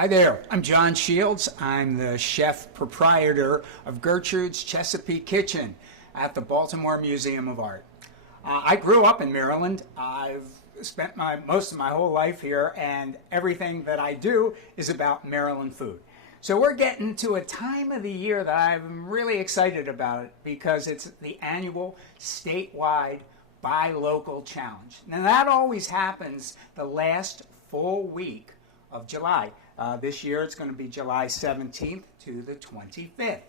Hi there, I'm John Shields. I'm the chef proprietor of Gertrude's Chesapeake Kitchen at the Baltimore Museum of Art. I grew up in Maryland. I've spent most of my whole life here, and everything that I do is about Maryland food. So we're getting to a time of the year that I'm really excited about it because it's the annual statewide Buy Local Challenge. Now that always happens the last full week of July. This year it's going to be July 17th to the 25th.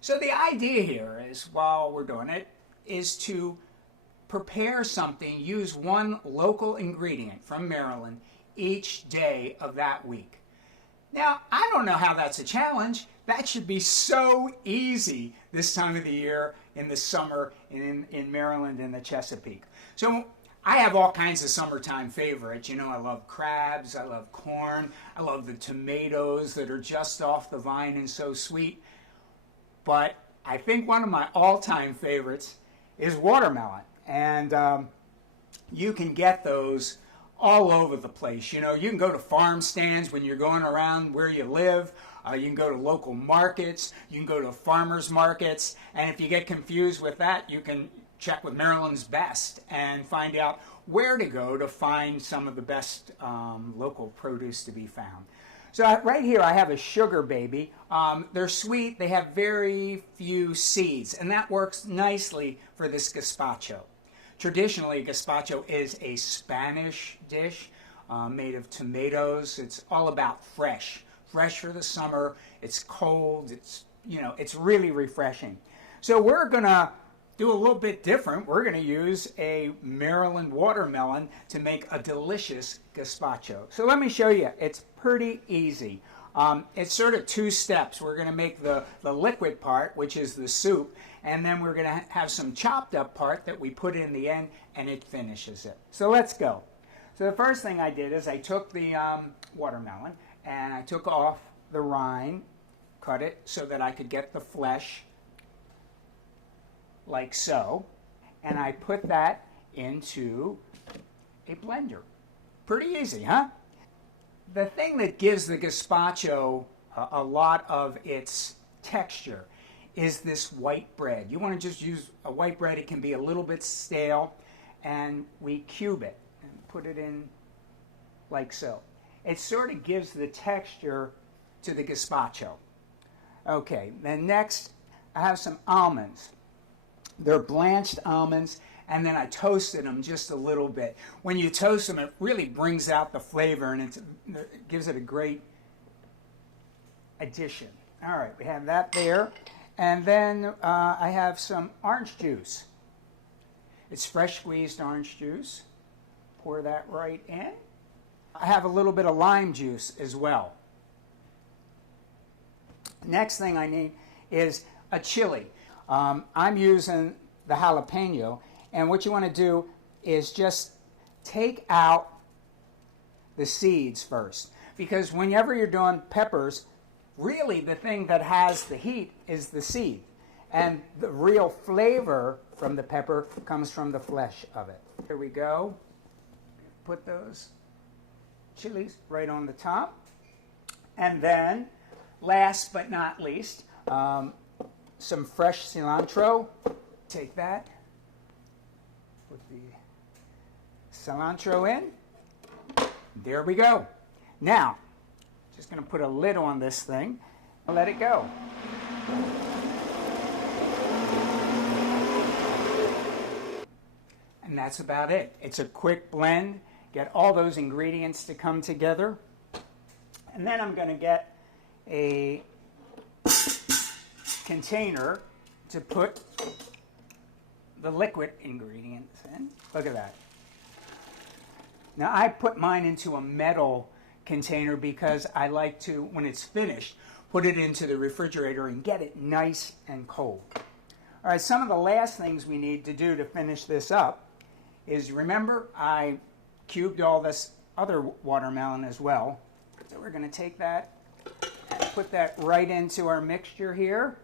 So the idea here is, while we're doing it, is to prepare something, use one local ingredient from Maryland each day of that week. Now, I don't know how that's a challenge. That should be so easy this time of the year in the summer in Maryland and the Chesapeake. So I have all kinds of summertime favorites. You know, I love crabs, I love corn, I love the tomatoes that are just off the vine and so sweet. But I think one of my all-time favorites is watermelon. And you can get those all over the place. You know, you can go to farm stands when you're going around where you live. You can go to local markets. You can go to farmers markets. And if you get confused with that, you can check with Maryland's Best and find out where to go to find some of the best local produce to be found. So right here I have a sugar baby. They're sweet, they have very few seeds, and that works nicely for this gazpacho. Traditionally, gazpacho is a Spanish dish made of tomatoes. It's all about fresh for the summer. It's cold, it's really refreshing. So we're gonna do a little bit different. We're going to use a Maryland watermelon to make a delicious gazpacho. So let me show you. It's pretty easy. It's sort of two steps. We're going to make the liquid part, which is the soup, and then we're going to have some chopped up part that we put in the end, and it finishes it. So let's go. So the first thing I did is I took the watermelon, and I took off the rind, cut it so that I could get the flesh, like so, and I put that into a blender. Pretty easy, huh? The thing that gives the gazpacho a lot of its texture is this white bread. You want to just use a white bread. It can be a little bit stale, and we cube it and put it in like so. It sort of gives the texture to the gazpacho. Okay, then next I have some almonds. They're blanched almonds, and then I toasted them just a little bit. When you toast them, it really brings out the flavor, and it gives it a great addition. All right, we have that there. And then I have some orange juice. It's fresh squeezed orange juice. Pour that right in. I have a little bit of lime juice as well. Next thing I need is a chili. I'm using the jalapeno, and what you want to do is just take out the seeds first, because whenever you're doing peppers, really the thing that has the heat is the seed, and the real flavor from the pepper comes from the flesh of it. Here we go. Put those chilies right on the top, and then last but not least, some fresh cilantro. Take that, put the cilantro in. There we go. Now, just going to put a lid on this thing and let it go. And that's about it. It's a quick blend. Get all those ingredients to come together. And then I'm going to get a container to put the liquid ingredients in. Look at that. Now I put mine into a metal container because I like to, when it's finished, put it into the refrigerator and get it nice and cold. All right, some of the last things we need to do to finish this up is, remember, I cubed all this other watermelon as well. So we're going to take that and put that right into our mixture here.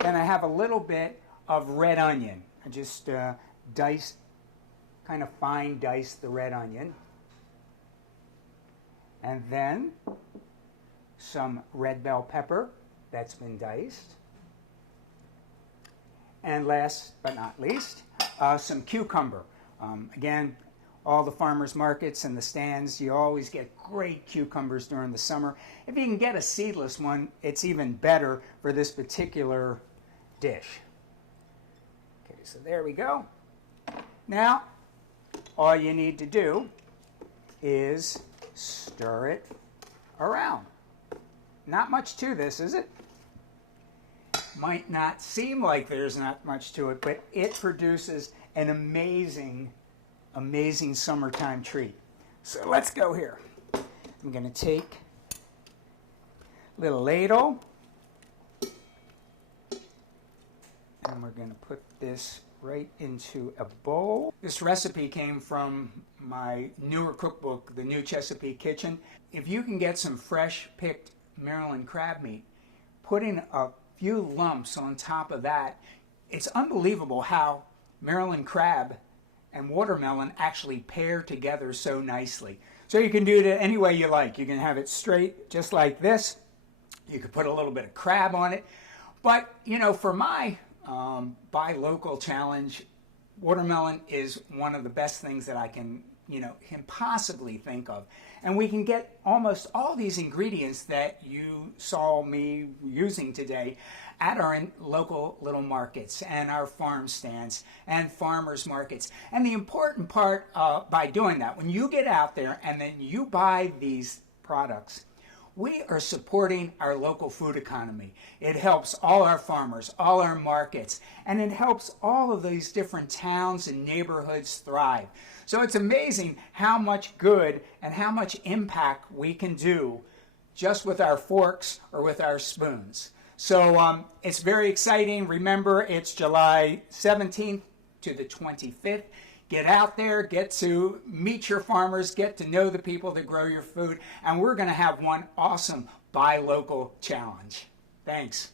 Then I have a little bit of red onion. I just kind of fine dice the red onion. And then some red bell pepper that's been diced. And last but not least, some cucumber. Again, all the farmers markets and the stands, you always get great cucumbers during the summer. If you can get a seedless one, it's even better for this particular dish. Okay, so there we go. Now, all you need to do is stir it around. Not much to this, is it? Might not seem like there's not much to it, but it produces an amazing, amazing summertime treat. So let's go here. I'm going to take a little ladle, and we're going to put this right into a bowl. This recipe came from my newer cookbook, The New Chesapeake Kitchen. If you can get some fresh picked Maryland crab meat, put in a few lumps on top of that, it's unbelievable how Maryland crab and watermelon actually pair together so nicely. So you can do it any way you like. You can have it straight, just like this. You could put a little bit of crab on it. But, you know, for my buy local challenge, watermelon is one of the best things that I can possibly think of. And we can get almost all these ingredients that you saw me using today at our local little markets and our farm stands and farmers markets. And the important part by doing that, when you get out there and then you buy these products, we are supporting our local food economy. It helps all our farmers, all our markets, and it helps all of these different towns and neighborhoods thrive. So it's amazing how much good and how much impact we can do just with our forks or with our spoons. So it's very exciting. Remember, it's July 17th to the 25th. Get out there, get to meet your farmers, get to know the people that grow your food, and we're going to have one awesome Buy Local challenge. Thanks.